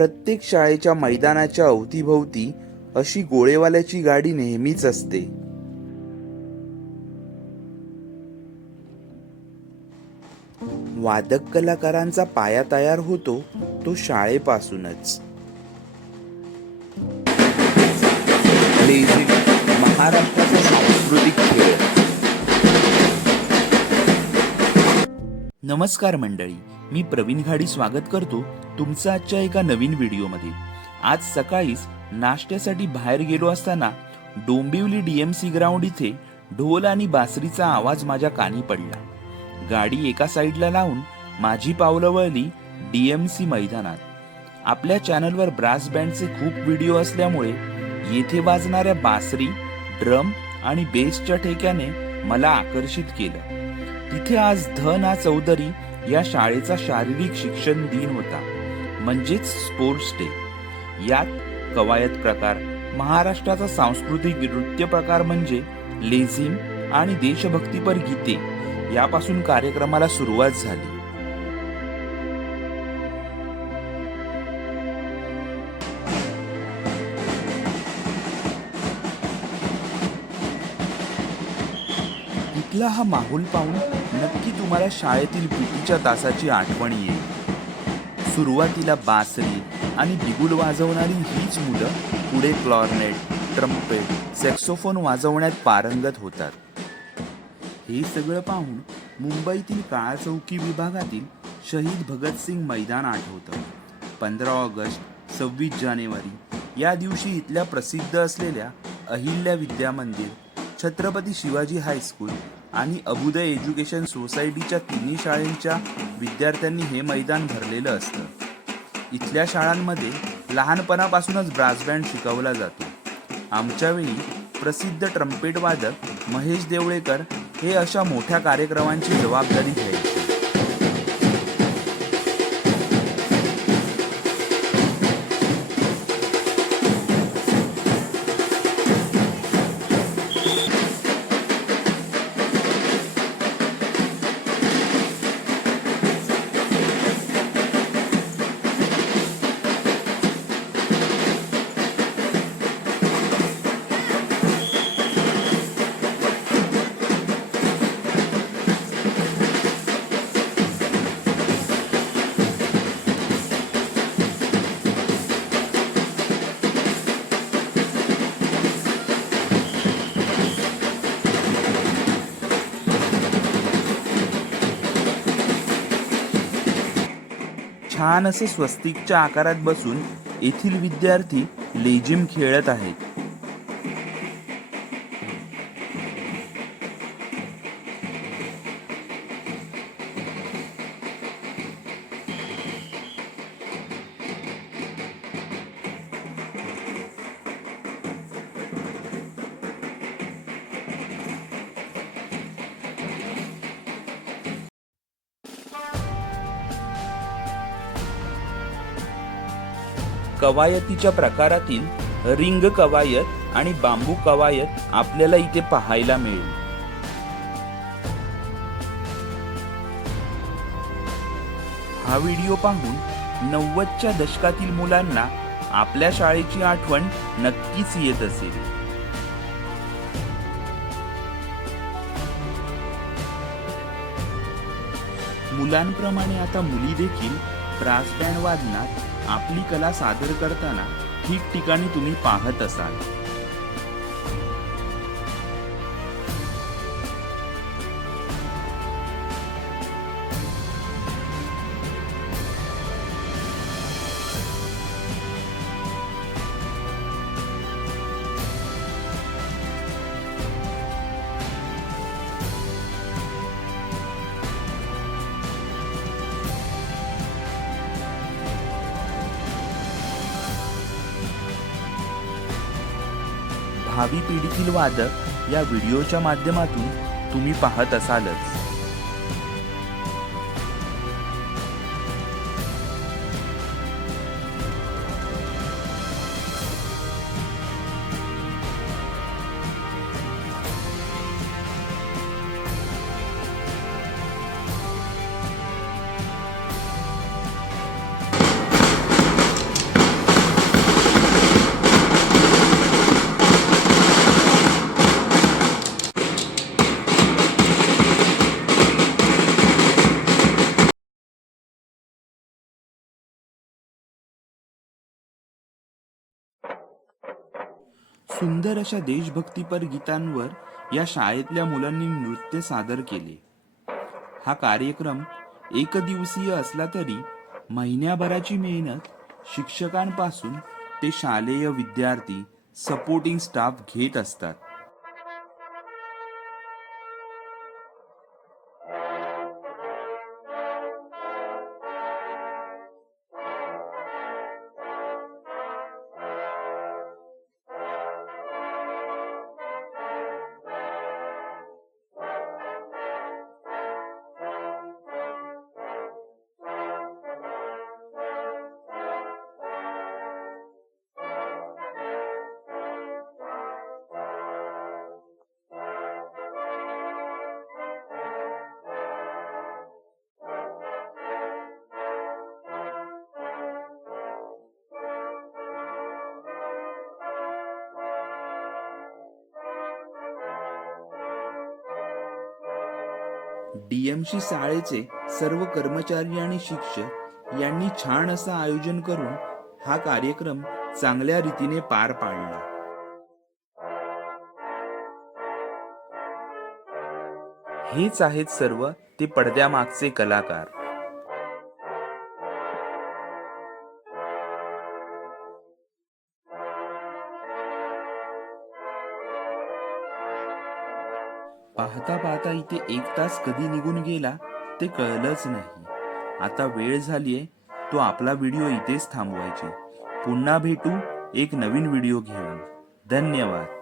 प्रत्येक शाळेच्या मैदानाच्या अवतीभोवती अशी गोळेवाल्याची गाडी नेहमीच असते. वादक कलाकारांचा पाया तयार होतो तो शाळेपासूनच. लेझिम, महाराष्ट्राचा सांस्कृतिक खेळ. नमस्कार मंडळी, मी प्रवीण घाडी स्वागत करतो तुमचं आजच्या एका नवीन व्हिडिओमध्ये. आज सकाळीच नाश्त्यासाठी बाहेर गेलो असताना डोंबिवली DMC ग्राउंड इथे ढोल आणि बासरीचा आवाज माझ्या कानी पडला. गाडी एका साईडला लावून माझी पावलं वळली DMC मैदानात. आपल्या चॅनलवर ब्रास बँडचे खूप व्हिडिओ असल्यामुळे येथे वाजणाऱ्या बासरी, ड्रम आणि बेसच्या ठेक्याने मला आकर्षित केलं. तिथे आज ना चौधरी या शाळेचा शारीरिक शिक्षण दिन होता, म्हणजेच स्पोर्ट्स डे. यात कवायत प्रकार, महाराष्ट्राचा सांस्कृतिक नृत्य प्रकार म्हणजे लेझिम आणि देशभक्तीपर गीते यापासून कार्यक्रमाला सुरुवात झाली. इथला हा माहोल पाहून नक्की तुम्हाला शाळेतील पीटीच्या तासाची आठवण येईल. सुरुवातीला बासरी आणि बिगुल वाजवणारी हीच मुलं पुढे क्लॉर्नेट, ट्रम्पेट, सॅक्सोफोन वाजवण्यात पारंगत होतात. हे सगळं पाहून मुंबईतील काळा चौकी विभागातील शहीद भगतसिंग मैदान आठवतं. 15 ऑगस्ट, 26 जानेवारी या दिवशी इथल्या प्रसिद्ध असलेल्या अहिल्या विद्या मंदिर, छत्रपती शिवाजी हायस्कूल आणि अभुदय एज्युकेशन सोसायटीच्या तिन्ही शाळांच्या विद्यार्थ्यांनी हे मैदान भरलेलं असतं. इथल्या शाळांमध्ये लहानपणापासूनच ब्रास बँड शिकवला जातो. आमच्या वेळी प्रसिद्ध ट्रम्पेट वादक महेश देवळेकर हे अशा मोठ्या कार्यक्रमांची जबाबदारी घ्यायचे. छान असे स्वस्तिकच्या आकारात बसून येथील विद्यार्थी लेझिम खेळत आहेत. कवायतीच्या प्रकारातील रिंग कवायत आणि बांबू कवायत आपल्याला इथे पाहायला मिळेल. हा व्हिडिओ पाहून 90च्या दशकातील मुलांना आपल्या शाळेची आठवण नक्कीच येत असेल. मुलांप्रमाणे आता मुली देखील ब्रास बँड वादनात आपली कला सादर करताना ठिकठिकाणी तुम्ही पाहत असाल. भावी पिढीतील वादक या व्हिडिओच्या माध्यमातून तुम्ही पाहत असालच. सुंदर अशा देशभक्तीपर गीतांवर या शाळेतल्या मुलांनी नृत्य सादर केले. हा कार्यक्रम एकदिवसीय असला तरी महिन्याभराची मेहनत शिक्षकांपासून ते शालेय विद्यार्थी सपोर्टिंग स्टाफ घेत असतात. डीएमसी शाळेचे सर्व कर्मचारी आणि शिक्षक यांनी छान असं आयोजन करून हा कार्यक्रम चांगल्या रीतीने पार पाडला. हेच आहेत सर्व ते पडद्यामागचे कलाकार. पाहता पाहता इथे 1 तास कधी निघून गेला ते कळलंच नाही. आता वेळ झालीये तो आपला व्हिडिओ इथेच थांबवायची. पुन्हा भेटू एक नवीन व्हिडिओ घेऊन. धन्यवाद.